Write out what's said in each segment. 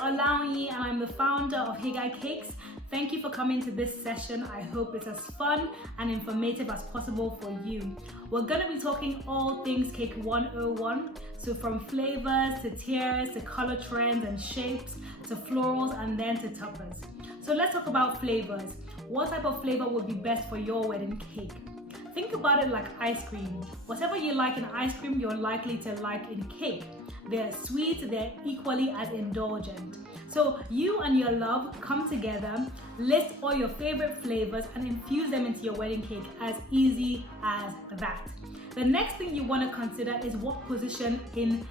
Olaoyi and I'm the founder of Hegai Cakes. Thank you for coming to this session. I hope it's as fun and informative as possible for you. We're going to be talking all things Cake 101. So from flavors to tiers to color trends and shapes to florals and then to toppers. So let's talk about flavors. What type of flavor would be best for your wedding cake? Think about it like ice cream. Whatever you like in ice cream, you're likely to like in cake. They're sweet, they're equally as indulgent. So you and your love come together, list all your favorite flavors and infuse them into your wedding cake, as easy as that. The next thing you want to consider is what position in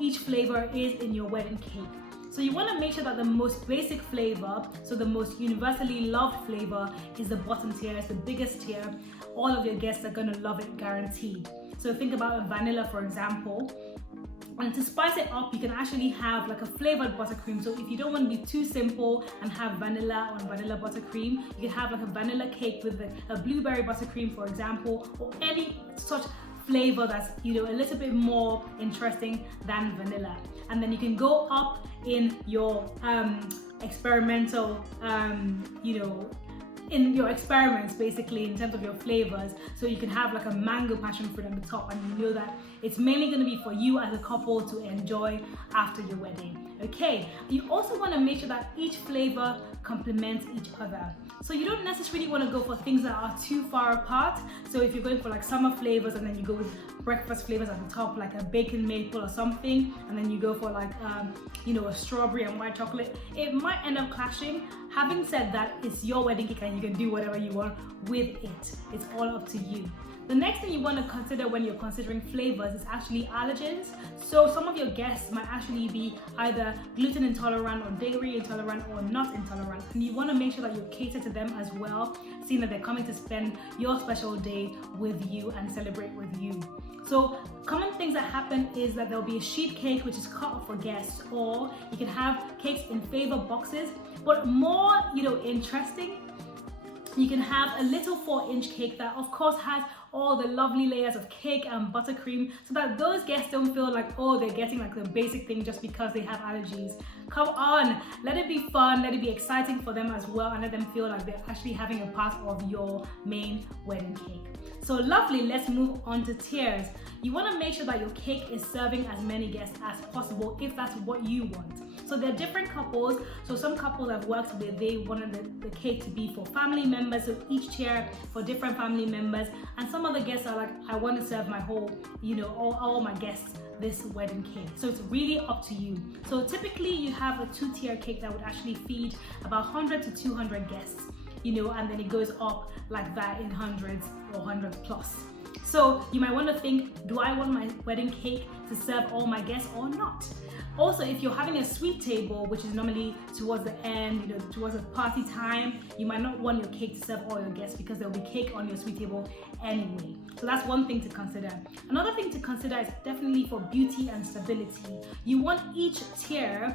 each flavor is in your wedding cake. So you want to make sure that the most basic flavor, so the most universally loved flavor, is the bottom tier, it's the biggest tier. All of your guests are going to love it, guaranteed. So think about vanilla, for example. And to spice it up, you can actually have like a flavored buttercream. So if you don't want to be too simple and have vanilla on vanilla buttercream, you can have like a vanilla cake with a blueberry buttercream, for example, or any such flavor that's, a little bit more interesting than vanilla. And then you can go up in your experimental, in your experiments, basically, in terms of your flavors. So you can have like a mango passion fruit on the top, and you know that it's mainly going to be for you as a couple to enjoy after your wedding. Okay, you also want to make sure that each flavor complements each other. So you don't necessarily want to go for things that are too far apart. So if you're going for like summer flavors and then you go with breakfast flavors at the top, like a bacon maple or something, and then you go for like a strawberry and white chocolate, it might end up clashing. Having said that, it's your wedding cake and you can do whatever you want with it. It's all up to you. The next thing you want to consider when you're considering flavors is actually allergens. So some of your guests might actually be either gluten intolerant or dairy intolerant or nut intolerant, and you want to make sure that you cater to them as well, seeing that they're coming to spend your special day with you and celebrate with you. So common things that happen is that there'll be a sheet cake which is cut up for guests, or you can have cakes in favor boxes. But more, interesting, you can have a little 4-inch cake that of course has all the lovely layers of cake and buttercream, so that those guests don't feel like, oh, they're getting like the basic thing just because they have allergies. Come on, let it be fun, let it be exciting for them as well, and let them feel like they're actually having a part of your main wedding cake. So lovely, let's move on to tiers. You want to make sure that your cake is serving as many guests as possible if that's what you want. So there are different couples. So some couples I've worked with, they wanted the cake to be for family members, so each tier for different family members. And some other guests are like, I want to serve my whole, all my guests this wedding cake. So it's really up to you. So typically you have a 2-tier cake that would actually feed about 100 to 200 guests, and then it goes up like that in hundreds or hundreds plus. So you might want to think, do I want my wedding cake to serve all my guests or not? Also, if you're having a sweet table, which is normally towards the end, towards the party time, you might not want your cake to serve all your guests because there'll be cake on your sweet table anyway. So that's one thing to consider. Another thing to consider is definitely for beauty and stability. You want each tier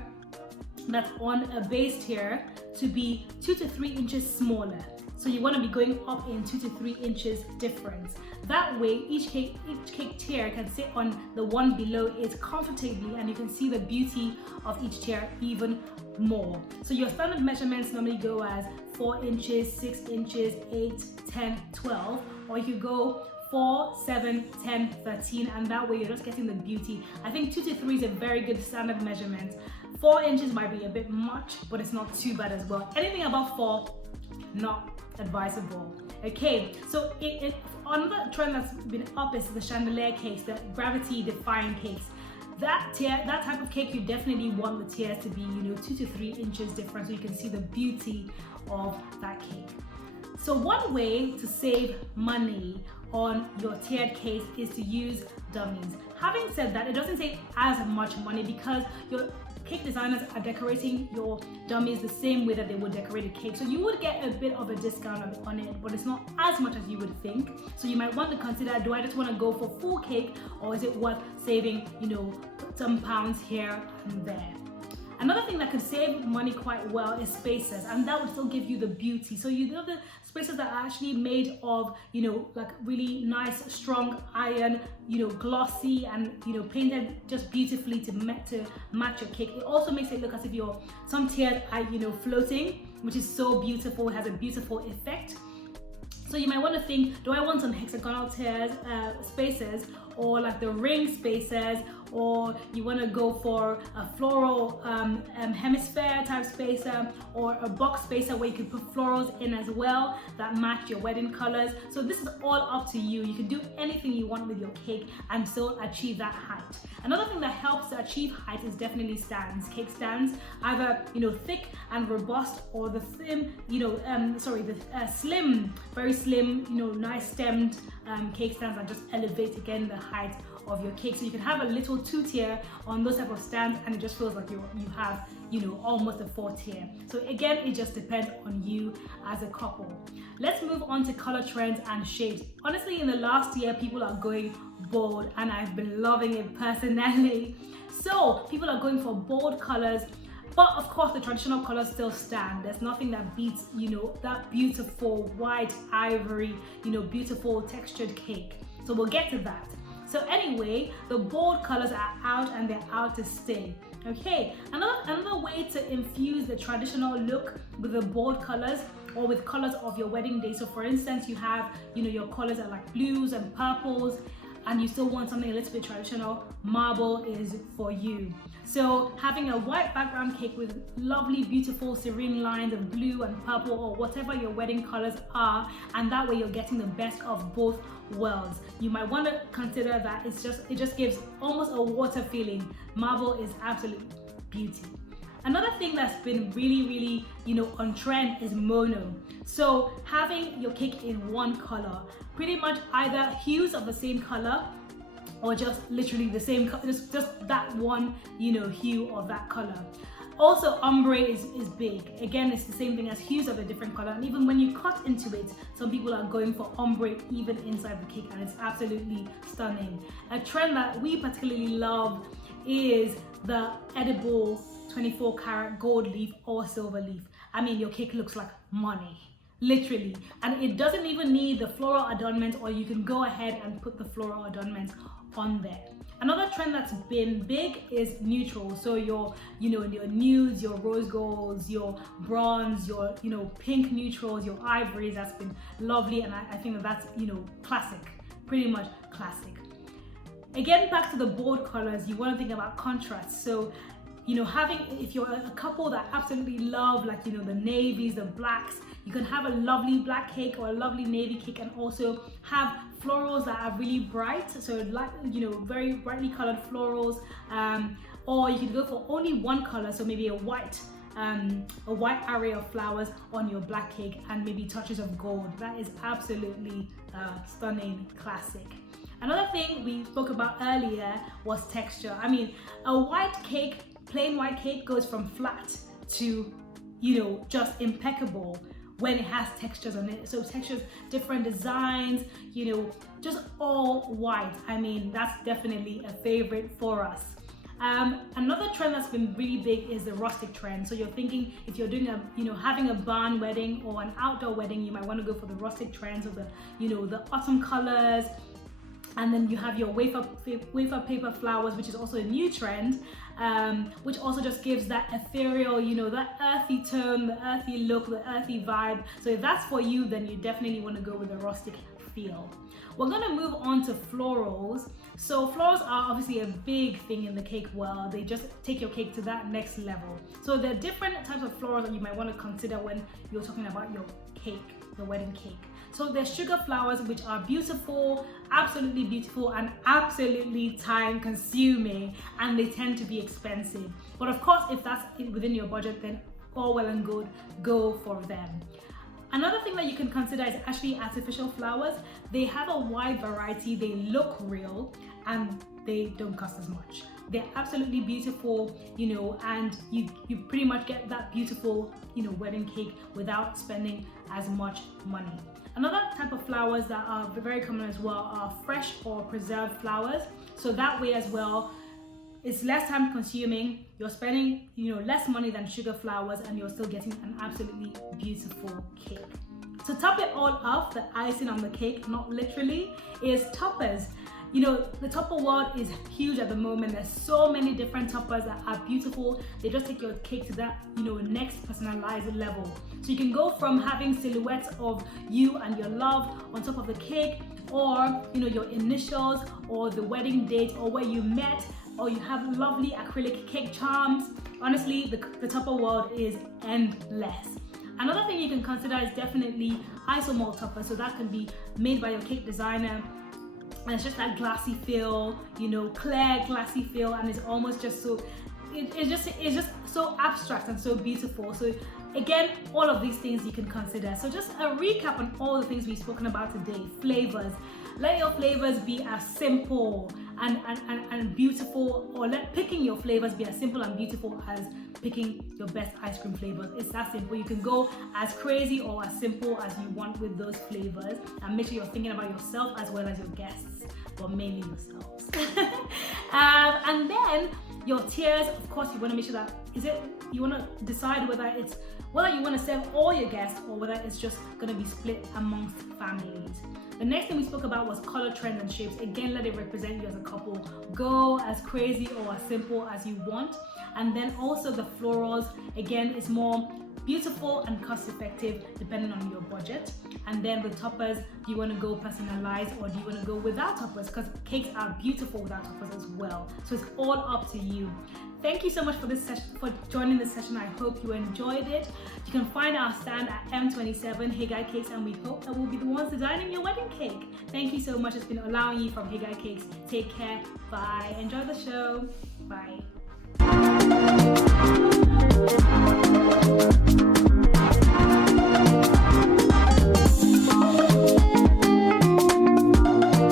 that's on a base tier to be 2 to 3 inches smaller. So you want to be going up in 2 to 3 inches difference. That way, each cake tier can sit on the one below it comfortably, and you can see the beauty of each tier even more. So your standard measurements normally go as 4 inches, 6 inches, 8, 10, 12, or you could go 4, 7, 10, 13, and that way you're just getting the beauty. I think 2 to 3 is a very good standard measurement. 4 inches might be a bit much, but it's not too bad as well. Anything above 4, not advisable. Okay, so another trend that's been up is the chandelier cakes, the gravity defying cakes. That type of cake, you definitely want the tiers to be 2 to 3 inches different, so you can see the beauty of that cake. So one way to save money on your tiered cakes is to use dummies. Having said that, it doesn't take as much money because your cake designers are decorating your dummies the same way that they would decorate a cake. So you would get a bit of a discount on it, but it's not as much as you would think. So you might want to consider, do I just want to go for full cake, or is it worth saving, some pounds here and there? Another thing that could save money quite well is spacers, and that would still give you the beauty. So you know the spacers that are actually made of, you know, like really nice, strong iron, you know, glossy and, you know, painted just beautifully to match your cake. It also makes it look as if some tiers are, you know, floating, which is so beautiful. It has a beautiful effect. So you might want to think, do I want some hexagonal tiers, spacers, or like the ring spacers, or you want to go for a floral hemisphere type spacer, or a box spacer where you can put florals in as well that match your wedding colors. So this is all up to you. You can do anything you want with your cake and still achieve that height. Another thing that helps to achieve height is definitely stands, cake stands, either, you know, thick and robust, or the thin, you know, slim, very slim, you know, nice stemmed cake stands that just elevate again the height of your cake. So you can have a little 2-tier on those type of stands, and it just feels like you have, you know, almost a 4-tier. So again, it just depends on you as a couple. Let's move on to color trends and shapes. Honestly, in the last year, people are going bold, and I've been loving it personally. So people are going for bold colors, but of course the traditional colors still stand. There's nothing that beats, you know, that beautiful white ivory, you know, beautiful textured cake. So we'll get to that. So anyway, the bold colors are out, and they're out to stay. Okay, another way to infuse the traditional look with the bold colors, or with colors of your wedding day. So for instance, you have, you know, your colors are like blues and purples, and you still want something a little bit traditional. Marble is for you. So having a white background cake with lovely, beautiful, serene lines of blue and purple, or whatever your wedding colors are, and that way you're getting the best of both worlds. You might want to consider that it just gives almost a water feeling. Marble is absolute beauty. Another thing that's been really, you know, on trend is mono. So having your cake in one color, pretty much either hues of the same color, or just literally the same color, just that one, you know, hue of that color. Also, ombre is big. Again, it's the same thing as hues of a different color, and even when you cut into it, some people are going for ombre even inside the cake, and it's absolutely stunning. A trend that we particularly love is the edible 24-karat gold leaf or silver leaf. I mean, your cake looks like money, literally, and it doesn't even need the floral adornment, or you can go ahead and put the floral adornment on there. Another trend that's been big is neutral. So your, you know, your nudes, your rose golds, your bronze, your, you know, pink neutrals, your ivories. That's been lovely, and I think that's, you know, classic, pretty much classic. Again, back to the bold colors, you want to think about contrast. So, you know, if you're a couple that absolutely love, like, you know, the navies, the blacks, you can have a lovely black cake or a lovely navy cake, and also have florals that are really bright. So like, you know, very brightly colored florals, or you can go for only one color. So maybe a white array of flowers on your black cake, and maybe touches of gold. That is absolutely stunning, classic. Another thing we spoke about earlier was texture. I mean, a white cake, plain white cake, goes from flat to, you know, just impeccable when it has textures on it. So textures, different designs, you know, just all white. I mean, that's definitely a favorite for us. Another trend that's been really big is the rustic trend. So you're thinking, if you're doing having a barn wedding or an outdoor wedding, you might want to go for the rustic trends of the, you know, the autumn colors. And then you have your wafer paper flowers, which is also a new trend, which also just gives that ethereal, you know, that earthy tone, the earthy look, the earthy vibe. So if that's for you, then you definitely want to go with the rustic feel. We're going to move on to florals. So florals are obviously a big thing in the cake world. They just take your cake to that next level. So there are different types of florals that you might want to consider when you're talking about your cake, the wedding cake. So there's sugar flowers, which are beautiful, and absolutely time consuming, and they tend to be expensive. But of course, if that's within your budget, then all well and good, go for them. Another thing that you can consider is actually artificial flowers. They have a wide variety, they look real, and they don't cost as much. They're absolutely beautiful, you know, and you pretty much get that beautiful, you know, wedding cake without spending as much money. Another type of flowers that are very common as well are fresh or preserved flowers. So that way as well, it's less time consuming, you're spending, less money than sugar flowers, and you're still getting an absolutely beautiful cake. To top it all off, the icing on the cake, not literally, is toppers. The topper world is huge at the moment. There's so many different toppers that are beautiful. They just take your cake to that, next personalized level. So you can go from having silhouettes of you and your love on top of the cake, or, your initials, or the wedding date, or where you met, or you have lovely acrylic cake charms. Honestly, the topper world is endless. Another thing you can consider is definitely isomalt toppers. So that can be made by your cake designer. And it's just that glassy feel, clear glassy feel, and it's almost just so, it's just so abstract and so beautiful. So again, all of these things you can consider. So just a recap on all the things we've spoken about today. Flavors. Let your flavors be as simple and beautiful, or let picking your flavors be as simple and beautiful as picking your best ice cream flavors. It's that simple. You can go as crazy or as simple as you want with those flavors, and make sure you're thinking about yourself as well as your guests, but mainly yourselves. And then your tiers, of course, you want to make sure that you want to decide whether you want to serve all your guests or whether it's just going to be split amongst families. The next thing we spoke about was color trends and shapes. Again, let it represent you as a couple. Go as crazy or as simple as you want. And then also the florals, again, is more beautiful and cost effective depending on your budget. And then with toppers, do you want to go personalized or do you want to go without toppers? Because cakes are beautiful without toppers as well. So it's all up to you. Thank you so much for for joining this session. I hope you enjoyed it. You can find our stand at M27 Hegai Cakes, and we hope that we'll be the ones designing your wedding cake. Thank you so much. It's been allowing you from Hegai Cakes. Take care. Bye. Enjoy the show. Bye.